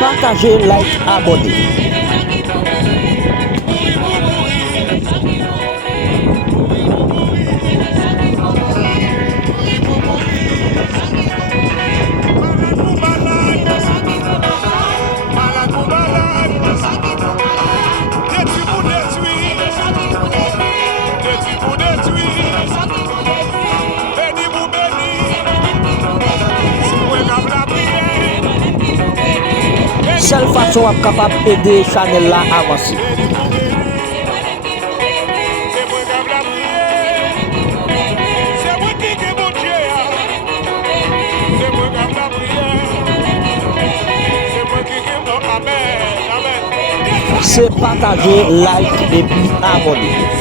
Partagez, like, abonnez. Seule façon à capable d'aider Chanel là à avancer. C'est partager, like et puis abonner.